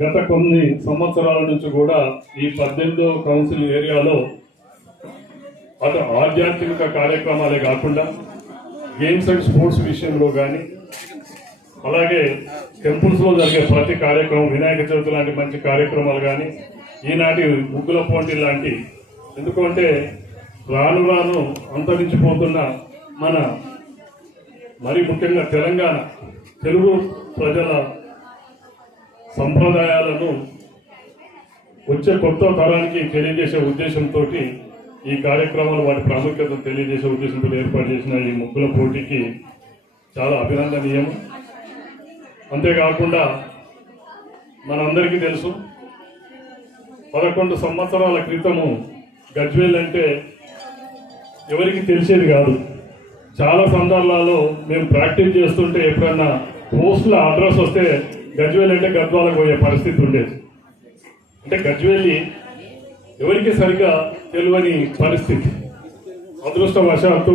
గత కొన్ని సంవత్సరాల నుంచి కూడా ఈ 18వ కౌన్సిల్ ఏరియాలో అటు ఆధ్యాత్మిక కార్యక్రమాలే కాకుండా గేమ్స్ అండ్ స్పోర్ట్స్ విషయంలో కానీ అలాగే టెంపుల్స్లో జరిగే ప్రతి కార్యక్రమం వినాయక చవితి లాంటి మంచి కార్యక్రమాలు కానీ ఈనాటి ముగ్గుల పోటీ లాంటి ఎందుకంటే రాను రాను అంతరించిపోతున్న మన మరి ముఖ్యంగా తెలంగాణ తెలుగు ప్రజల సంప్రదాయాలను వచ్చే కొత్త తరానికి తెలియజేసే ఉద్దేశంతో ఈ కార్యక్రమాలు వాటి ప్రాముఖ్యతను తెలియజేసే ఉద్దేశంతో ఏర్పాటు చేసిన ఈ ముగ్గుల పోటీకి చాలా అభినందనీయం. అంతేకాకుండా మనందరికీ తెలుసు 11 సంవత్సరాల క్రితము గజ్వేల్ అంటే ఎవరికి తెలిసేది కాదు. చాలా సందర్భాల్లో మేము ప్రాక్టీస్ చేస్తుంటే ఎప్పుడన్నా పోస్టుల అడ్రస్ వస్తే గజ్వేల్ అంటే గద్వాలకు పోయే పరిస్థితి ఉండేది. అంటే గజ్వేలి ఎవరికి సరిగ్గా తెలియని పరిస్థితి. అదృష్టవశాత్తు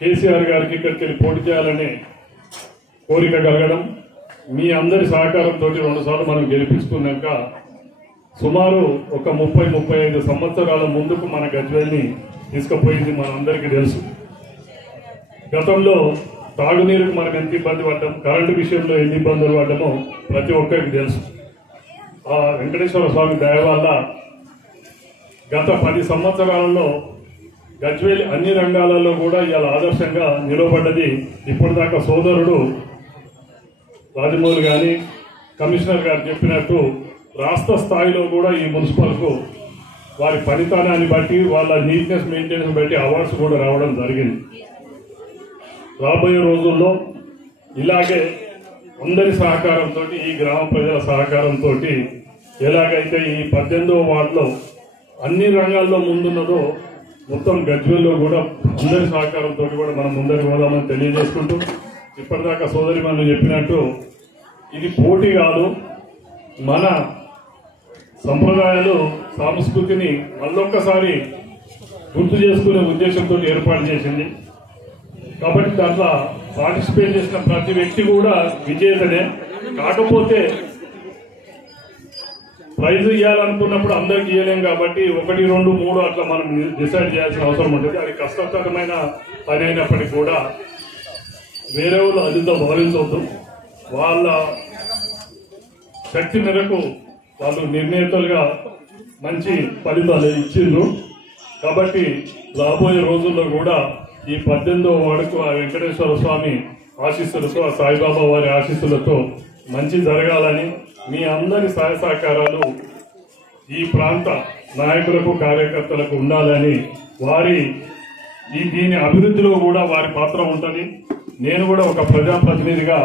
కేసీఆర్ గారికి ఇక్కడికి వెళ్ళి పోటీ చేయాలనే కోరిక కలగడం, మీ అందరి సహకారంతో 2 సార్లు మనం గెలిపించుకున్నాక సుమారు ఒక 30-35 సంవత్సరాల ముందుకు మన గజ్వేల్ని తీసుకుపోయింది మనందరికీ తెలుసు. గతంలో తాగునీరుకు మనం ఎంత ఇబ్బంది పడ్డాం, కరెంటు విషయంలో ఎన్ని ఇబ్బందులు పడ్డామో ప్రతి ఒక్కరికి తెలుసు. ఆ వెంకటేశ్వర స్వామి దయ వల్ల గత 10 సంవత్సరాలలో గజ్వేల్ అన్ని రంగాలలో కూడా ఇవాళ ఆదర్శంగా నిలవబడ్డది. ఇప్పటిదాకా సోదరుడు రాజమౌళి కానీ కమిషనర్ గారు చెప్పినట్టు రాష్ట్ర స్థాయిలో కూడా ఈ మున్సిపల్కు వారి పనితనాన్ని బట్టి వాళ్ళ నీట్నెస్ మెయింటెనెన్స్ బట్టి అవార్డ్స్ కూడా రావడం జరిగింది. రాబోయే రోజుల్లో ఇలాగే అందరి సహకారంతో ఈ గ్రామ ప్రజల సహకారంతో ఎలాగైతే ఈ 18వ వార్డులో అన్ని రంగాల్లో ముందున్నదో మొత్తం గజ్వేల్లో కూడా అందరి సహకారంతో కూడా మనం ముందరికి పోదామని తెలియజేసుకుంటూ, ఇప్పటిదాకా సోదరి మనం చెప్పినట్టు ఇది పోటీ కాదు, మన సంప్రదాయాలు సంస్కృతిని మళ్ళొక్కసారి గుర్తు చేసుకునే ఉద్దేశంతో ఏర్పాటు చేసింది. కాబట్టి దాంట్లో పార్టిసిపేట్ చేసిన ప్రతి వ్యక్తి కూడా విజేతనే. కాకపోతే ప్రైజ్ ఇవ్వాలనుకున్నప్పుడు అందరికి ఇవ్వలేం కాబట్టి 1, 2, 3 అట్లా మనం డిసైడ్ చేయాల్సిన అవసరం ఉంటుంది. అది కష్టతరమైన పని అయినప్పటికీ కూడా వేరే వాళ్ళు అదితో భావించవద్దు. వాళ్ళ శక్తి మేరకు వాళ్ళు నిర్ణేతలుగా మంచి ఫలితాలు ఇచ్చిండ్రు. కాబట్టి రాబోయే రోజుల్లో కూడా ఈ 18వ వార్డుకు ఆ వెంకటేశ్వర స్వామి ఆశీస్సులతో, ఆ సాయిబాబా వారి ఆశీస్సులతో మంచి జరగాలని, మీ అందరి సహాయ సహకారాలు ఈ ప్రాంత నాయకులకు కార్యకర్తలకు ఉండాలని, వారి దీని అభివృద్ధిలో కూడా వారి పాత్ర ఉంటుంది. నేను కూడా ఒక ప్రజాప్రతినిధిగా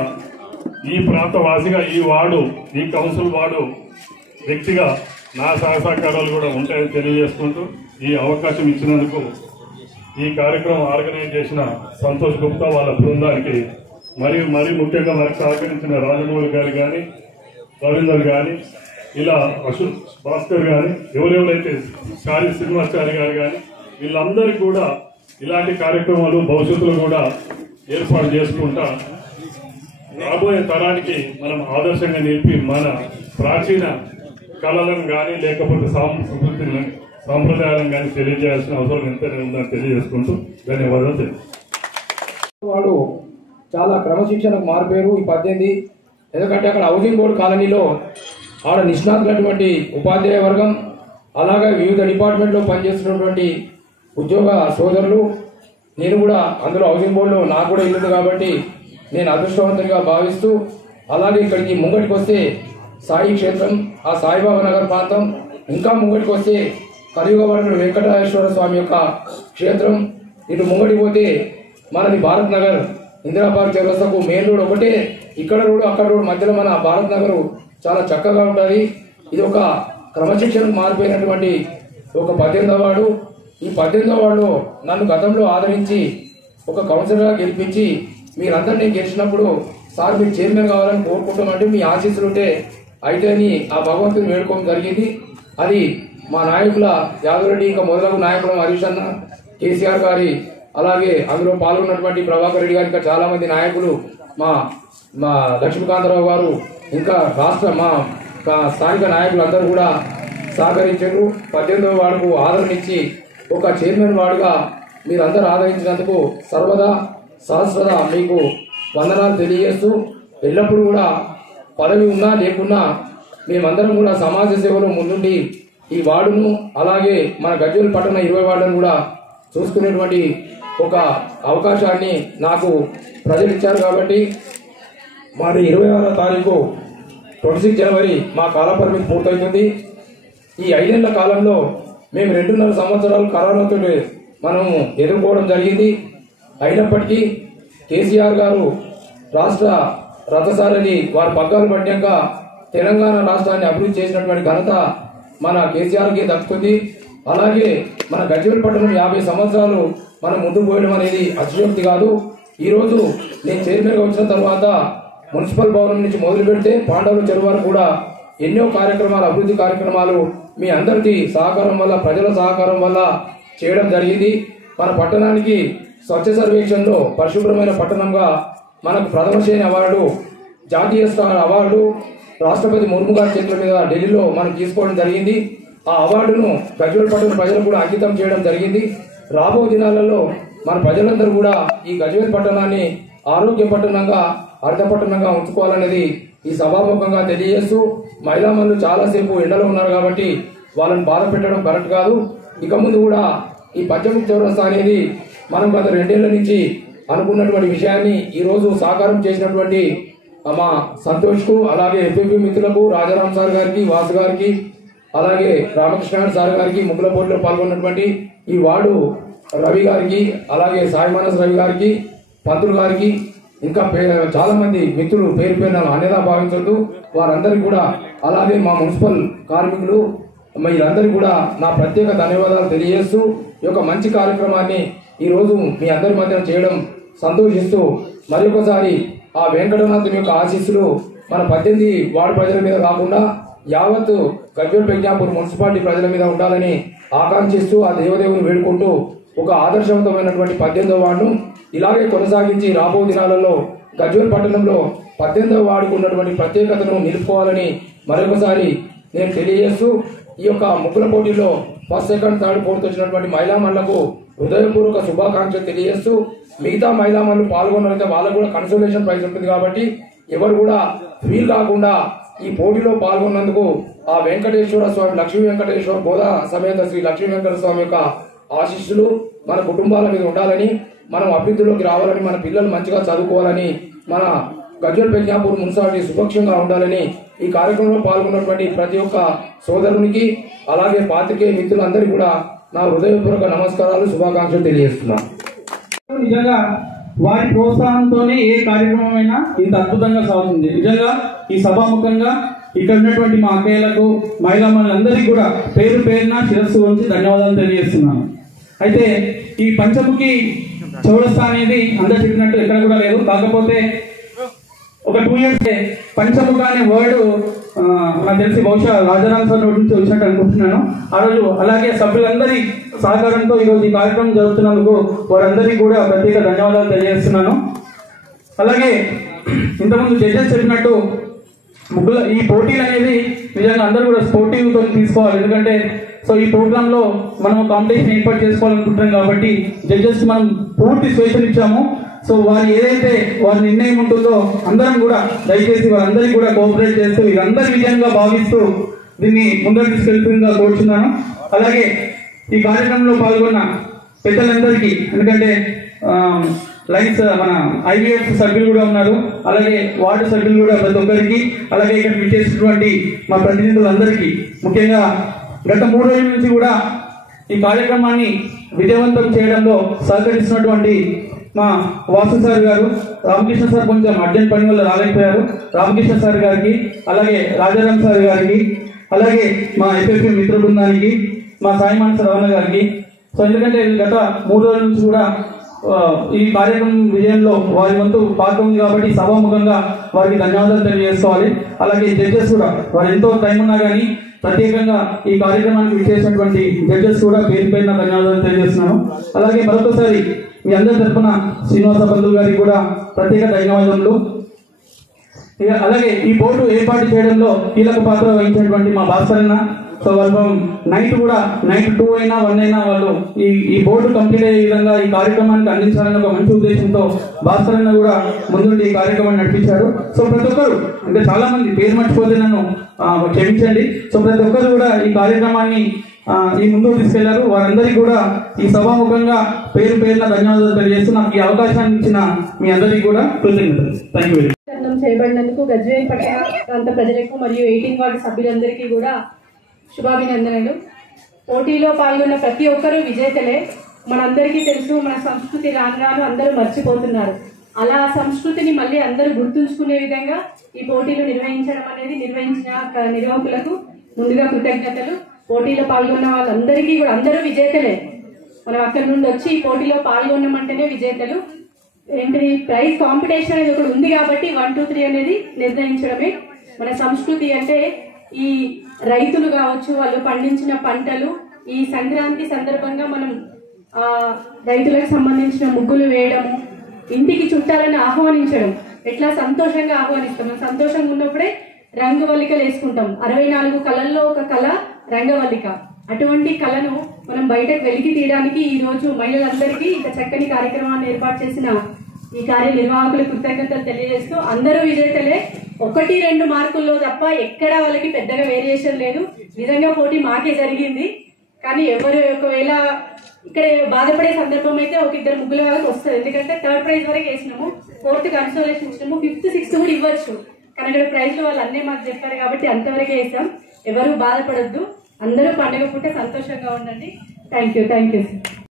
ఈ ప్రాంత వాసిగా ఈ వార్డు, ఈ కౌన్సిల్ వార్డు వ్యక్తిగా నా సహాయ సహకారాలు కూడా ఉంటాయని తెలియజేసుకుంటూ ఈ అవకాశం ఇచ్చినందుకు ఈ కార్యక్రమం ఆర్గనైజ్ చేసిన సంతోష్ గుప్తా వాళ్ళ బృందానికి మరీ ముఖ్యంగా మనకు సహకరించిన రాజమౌళి గారు కానీ, రవీందర్ కానీ, ఇలా అశోక్ భాస్కర్ కానీ, ఎవరెవరైతే చారి శ్రీనివాసాచారి గారు కానీ, వీళ్ళందరికీ కూడా ఇలాంటి కార్యక్రమాలు భవిష్యత్తులో కూడా ఏర్పాటు చేసుకుంటా రాబోయే తరానికి మనం ఆదర్శంగా నిలిపి మన ప్రాచీన కళలను కానీ లేకపోతే సంస్కృతిని సాంప్రదాయాలను కానీ తెలియజేయాల్సిన అవసరం ఎంతైనా ఉందని తెలియజేసుకుంటూ ధన్యవాదాలు. వాడు చాలా క్రమశిక్షణకు మారిపోయారు ఈ 18. ఎందుకంటే అక్కడ హౌసింగ్ బోర్డు కాలనీలో ఆడ నిష్ణాతులైనటువంటి ఉపాధ్యాయ వర్గం, అలాగే వివిధ డిపార్ట్మెంట్లో పనిచేస్తున్నటువంటి ఉద్యోగ సోదరులు, నేను కూడా అందులో హౌసింగ్ బోర్డులో నాకు కూడా ఇల్లు కాబట్టి నేను అదృష్టవంతంగా భావిస్తూ, అలాగే ఇక్కడికి ముంగటికి వస్తే సాయి క్షేత్రం, ఆ సాయిబాబా నగర్ ప్రాంతం, ఇంకా ముంగటికి వస్తే కలియుగవర్ణుడు వెంకటేశ్వర స్వామి యొక్క క్షేత్రం, ఇటు ముంగటికి పోతే మనది భారత్ నగర్ ఇందిరా పార్క్ చౌరస్తాకు మెయిన్ రోడ్ ఒకటే, ఇక్కడ రోడ్ అక్కడ రోడ్ మధ్యలో మన భారత్ నగర్ చాలా చక్కగా ఉంటుంది. ఇది ఒక క్రమశిక్షణకు మారిపోయినటువంటి ఒక 18వ వార్డు. ఈ 18వ వార్డులో నన్ను గతంలో ఆదరించి ఒక కౌన్సిలర్గా గెలిపించి మీరందరూ నేను గెలిచినప్పుడు సార్ మీరు చైర్మన్ కావాలని కోరుకుంటామంటే మీ ఆశీస్సులు ఉంటే అయితే అని ఆ భగవంతుని వేడుకోవడం జరిగింది. అది మా నాయకుల యాదవరెడ్డి ఇంకా మొదలగు నాయకులు హరీష్ అన్న, కేసీఆర్ గారి, అలాగే అందులో పాల్గొన్నటువంటి ప్రభాకర్ రెడ్డి గారి, ఇంకా చాలా మంది నాయకులు, మా లక్ష్మీకాంతరావు గారు, ఇంకా రాష్ట్ర మా స్థానిక నాయకులందరూ కూడా సహకరించారు. 18వ వార్డుకు ఆదరణించి ఒక చైర్మన్ వార్డుగా మీరందరూ ఆదరించినందుకు సర్వదా సహస్రదా మీకు వందనాలు తెలియజేస్తూ, ఎల్లప్పుడూ కూడా పదవి ఉన్నా లేకున్నా మేమందరం కూడా సమాజ సేవలో ముందుండి ఈ వార్డును అలాగే మన గజ్వేల్ పట్టణ 20 వార్డులను కూడా చూసుకునేటువంటి ఒక అవకాశాన్ని నాకు ప్రజలు ఇచ్చారు. కాబట్టి మరి 26వ తారీఖు 26 జనవరి మా కాలపరిమితి పూర్తవుతుంది. ఈ 5 ఏళ్ల కాలంలో మేము 2.5 సంవత్సరాలు కరోనాతో మనము ఎదుర్కోవడం జరిగింది. అయినప్పటికీ కేసీఆర్ గారు రాష్ట్ర రథసారథి వారి పగ్గాలు పట్టాక తెలంగాణ రాష్ట్రాన్ని అభివృద్ధి చేసినటువంటి ఘనత మన కేసీఆర్కి దక్కుతుంది. అలాగే మన గజ్వేల్ పట్టణం 50 సంవత్సరాలు మనం ముందుకు పోయడం అనేది అతిశయోక్తి కాదు. ఈరోజు నేను చైర్మన్గా వచ్చిన తర్వాత మున్సిపల్ భవనం నుంచి మొదలు పెడితే పాండవుల చెరువు వరకు కూడా ఎన్నో కార్యక్రమాలు, అభివృద్ధి కార్యక్రమాలు మీ అందరికీ సహకారం వల్ల, ప్రజల సహకారం వల్ల చేయడం జరిగింది. మన పట్టణానికి స్వచ్ఛ సర్వేక్షణలో పరిశుభ్రమైన పట్టణంగా మనకు ప్రథమ శ్రేణి అవార్డు, జాతీయ స్థాయి అవార్డు రాష్ట్రపతి ముర్ము గారి చేతుల మీద ఢిల్లీలో మనం తీసుకోవడం జరిగింది. ఆ అవార్డును గజ్వేల్ పట్టణ ప్రజలు కూడా అంకితం చేయడం జరిగింది. రాబో దినాలలో మన ప్రజలందరూ కూడా ఈ గజ్వేల్ పట్టణాన్ని ఆరోగ్య పట్టణంగా, అర్ధ పట్టణంగా ఉంచుకోవాలనేది ఈ సభాముఖంగా తెలియజేస్తూ, మహిళా మనులు చాలాసేపు ఎండలో ఉన్నారు కాబట్టి వాళ్ళని బాధ పెట్టడం కరెక్ట్ కాదు. ఇక ముందు కూడా ఈ పంచముఖ చౌరస్తా అనేది మనం గత 2 ఏళ్ల నుంచి అనుకున్నటువంటి విషయాన్ని ఈరోజు సాకారం చేసినటువంటి మా సంతోష్కు, అలాగే ఎంపీపీ మిత్రులకు, రాజారాం సార్ గారికి, వాసు గారికి, అలాగే రామకృష్ణ సార్ గారికి, ముగ్గుల పోటీలో పాల్గొన్నటువంటి ఈ వార్డు రవి గారికి, అలాగే సాయి మానస్ రవి గారికి, పంతులు గారికి, ఇంకా చాలా మంది మిత్రులు పేరు పేరున అన్యదా భావించొద్దు వారందరికీ కూడా, అలాగే మా మున్సిపల్ కార్మికులు మీరందరికీ కూడా నా ప్రత్యేక ధన్యవాదాలు తెలియజేస్తూ, ఈ యొక్క మంచి కార్యక్రమాన్ని ఈరోజు మీ అందరి మధ్య చేయడం సంతోషిస్తూ, మరొకసారి ఆ వెంకటనాథుని యొక్క ఆశీస్సులు మన 18 వార్డు ప్రజల మీద కాకుండా యావత్ గజ్వేల్ ప్రజ్ఞాపూర్ మున్సిపాలిటీ ప్రజల మీద ఉండాలని ఆకాంక్షిస్తూ, ఆ దేవదేవుని వేడుకుంటూ ఒక ఆదర్శవంతమైనటువంటి 18వ వార్డును ఇలాగే కొనసాగించి రాబో దినాలలో గజ్వేల్ పట్టణంలో 18వ వార్డుకు ఉన్నటువంటి ప్రత్యేకతను నిలుపుకోవాలని మరొకసారి నేను తెలియజేస్తూ, ఈ యొక్క ముగ్గుల పోటీలో ఫస్ట్, సెకండ్, థర్డ్, ఫోర్త్ వచ్చినటువంటి మహిళా మనులకు హృదయపూర్వక శుభాకాంక్షలు తెలియజేస్తూ, మిగతా మహిళా మనులు పాల్గొన్నారైతే వాళ్ళకు కూడా కన్సోలేషన్ ప్రైజ్ ఉంటుంది కాబట్టి ఎవరు కూడా ఫీల్ కాకుండా ఈ పోటీలో పాల్గొన్నందుకు ఆ వెంకటేశ్వర స్వామి, లక్ష్మీ వెంకటేశ్వర బోధ సమేత శ్రీ లక్ష్మీ వెంకటేశ్వర స్వామి యొక్క ఆశీస్సులు మన కుటుంబాల మీద ఉండాలని, మనం అభివృద్ధిలోకి రావాలని, మన పిల్లలు మంచిగా చదువుకోవాలని, మన గజ్వేల్ ప్రజ్ఞాపూర్ మున్సిపాలిటీ సుభిక్షంగా ఉండాలని ఈ కార్యక్రమంలో పాల్గొన్నటువంటి ప్రతి ఒక్క సోదరునికి, అలాగే పాత్రికేయ మిత్రులందరికీ కూడా నా హృదయపూర్వక నమస్కారాలు, శుభాకాంక్షలు తెలియజేస్తున్నాను. నిజంగా వారి ప్రోత్సాహంతోనే ఏ కార్యక్రమం అయినా ఇంత అద్భుతంగా సాగుతుంది. నిజంగా ఈ సభాముఖంగా ఇక్కడ ఉన్నటువంటి మా అక్కయ్యలకు, మహిళా మనులందరికీ కూడా పేరు పేరున శిరస్సు వంచి ధన్యవాదాలు తెలియజేస్తున్నాను. అయితే ఈ పంచముఖి చౌరస్తా అనేది అందరు చెప్పినట్టు ఎక్కడ కూడా లేదు. కాకపోతే ఒక 2 years పంచముఖ అనే వర్డ్ నాకు తెలిసి బహుశా రాజారాం సార్ నోటి నుంచి వచ్చినట్టు అనుకుంటున్నాను ఆ రోజు. అలాగే సభ్యులందరి సహకారంతో ఈరోజు ఈ కార్యక్రమం జరుగుతున్నందుకు వారందరికీ కూడా ప్రత్యేక ధన్యవాదాలు తెలియజేస్తున్నాను. అలాగే ఇంతకుముందు జడ్జెస్ చెప్పినట్టు ముగ్గుల ఈ పోటీలు అనేది నిజంగా అందరూ కూడా స్పోర్టివ్తో తీసుకోవాలి. ఎందుకంటే ఈ ప్రోగ్రామ్ లో మనం కాంపిటీషన్ ఏర్పాటు చేసుకోవాలనుకుంటున్నాం కాబట్టి జడ్జెస్ మనం పూర్తి స్వేచ్ఛనిచ్చాము. వారు ఏదైతే వారి నిర్ణయం ఉంటుందో అందరం కూడా దయచేసి వారందరికీ కూడా కోఆపరేట్ చేస్తూ వీరందరి విజయంగా భావిస్తూ దీన్ని ముందరికి తీసుకెళ్తుందిగా కోరుచున్నాను. అలాగే ఈ కార్యక్రమంలో పాల్గొన్న పెద్దలందరికీ, ఎందుకంటే లైన్స్ మన ఐవీఎఫ్ సభ్యులు కూడా ఉన్నారు, అలాగే వార్డు సభ్యులు కూడా ప్రతి ఒక్కరికి, అలాగే ఇక్కడ విచ్చేసినటువంటి మా ప్రతినిధులందరికీ, ముఖ్యంగా గత 3 రోజుల నుంచి కూడా ఈ కార్యక్రమాన్ని విజయవంతం చేయడంలో సహకరిస్తున్నటువంటి మా వాసు సార్ గారు, రామకృష్ణ సార్ కొంచెం అర్జెంట్ పని వల్ల రాలేకపోయారు, రామకృష్ణ సార్ గారికి, అలాగే రాజారాం సార్ గారికి, అలాగే మా ఎఫ్ఎఫ్ఎం మిత్ర బృందానికి, మా సాయి మానస రమణ గారికి. ఎందుకంటే గత 3 రోజుల నుంచి కూడా ఈ కార్యక్రమం విజయంలో వారి వంతు పాత్ర ఉంది కాబట్టి సభాముఖంగా వారికి ధన్యవాదాలు తెలియజేసుకోవాలి. అలాగే జడ్జెస్ కూడా వారు ఎంతో టైం ఉన్నా కానీ ప్రత్యేకంగా ఈ కార్యక్రమానికి విచ్చేసినటువంటి జడ్జెస్ కూడా పేరు పైన ధన్యవాదాలు తెలియజేస్తున్నాను. అలాగే మరొకసారి మీ అందరి తరఫున శ్రీనివాస బంధువు గారికి కూడా ప్రత్యేక ధన్యవాదములు. అలాగే ఈ బోర్డు ఏర్పాటు చేయడంలో కీలక పాత్ర వహించినటువంటి మా భాస్కర్ అన్న. సో వాళ్ళు నైట్ 2 అయినా 1 అయినా వాళ్ళు ఈ బోర్డు కంప్లీట్ అయ్యే విధంగా ఈ కార్యక్రమానికి అందించాలని ఒక మంచి ఉద్దేశంతో భాస్కర్ అన్న కూడా ముందుండి ఈ కార్యక్రమాన్ని నడిపించారు. సో ప్రతి ఒక్కరు, అంటే చాలా మంది పేరు మర్చిపోతే నన్ను క్షమించండి. సో ప్రతి ఒక్కరు కూడా ఈ కార్యక్రమాన్ని ఈ ముందుకు తీసుకెళ్లారు. వారందరికీ కూడా ఈ సభాముఖంగా పేరున ధన్యవాదాలు తెలియజేస్తూ నాకు ఈ అవకాశాన్ని ఇచ్చిన మీ అందరికీ కూడా కృతజ్ఞతలు. Thank you. చేయబడినందుకు గజ్వేల్ పట్టణ ప్రాంత ప్రజలకు మరియు 18 వార్డు సభ్యులందరికీ కూడా శుభాభినందనలు. పోటీలో పాల్గొన్న ప్రతి ఒక్కరూ విజేతలే. మనందరికీ తెలుసు, మన సంస్కృతి రాను అందరూ మర్చిపోతున్నారు. అలా సంస్కృతిని మళ్ళీ అందరూ గుర్తుంచుకునే విధంగా ఈ పోటీలు నిర్వహించడం అనేది నిర్వహించిన నిర్వాహకులకు ముందుగా కృతజ్ఞతలు. పోటీలో పాల్గొన్న వాళ్ళందరికీ కూడా అందరూ విజేతలే. మనం అక్కడి నుండి వచ్చి ఈ పోటీలో పాల్గొన్నామంటేనే విజేతలు. ఏంటి ప్రైజ్ కాంపిటీషన్ అనేది ఒకటి ఉంది కాబట్టి 1, 2, 3 అనేది నిర్ణయించడమే. మన సంస్కృతి అంటే ఈ రైతులు కావచ్చు, వాళ్ళు పండించిన పంటలు, ఈ సంక్రాంతి సందర్భంగా మనం రైతులకు సంబంధించిన ముగ్గులు వేయడము, ఇంటికి చుట్టాలను ఆహ్వానించడం, ఎట్లా సంతోషంగా ఆహ్వానిస్తాం. మనం సంతోషంగా ఉన్నప్పుడే రంగవల్లికలు వేసుకుంటాం. 64 కళల్లో ఒక కళ రంగవల్లిక. అటువంటి కళను మనం బయటకు వెలికి తీయడానికి ఈ రోజు మహిళలందరికీ ఇంత చక్కని కార్యక్రమాన్ని ఏర్పాటు చేసిన ఈ కార్యనిర్వాహకులు కృతజ్ఞతలు తెలియజేస్తూ, అందరూ విజేతలే. 1-2 మార్కుల్లో తప్ప ఎక్కడా వాళ్ళకి పెద్దగా వేరియేషన్ లేదు. నిజంగా పోటీ మాకే జరిగింది. కానీ ఎవరు ఒకవేళ ఇక్కడ బాధపడే సందర్భం అయితే 1-2 ముగ్గుల వాళ్ళకి వస్తుంది. ఎందుకంటే 3rd ప్రైజ్ వరకు వేసినాము, 4th కన్సోలేషన్ ఇచ్చినాము, 5th, 6th కూడా ఇవ్వచ్చు. కానీ ఇక్కడ ప్రైజ్లు వాళ్ళు అన్నీ మాకు చెప్పారు కాబట్టి అంతవరకే వేసాం. ఎవరు బాధపడొద్దు, అందరూ పండుగ పూట సంతోషంగా ఉండండి. Thank you.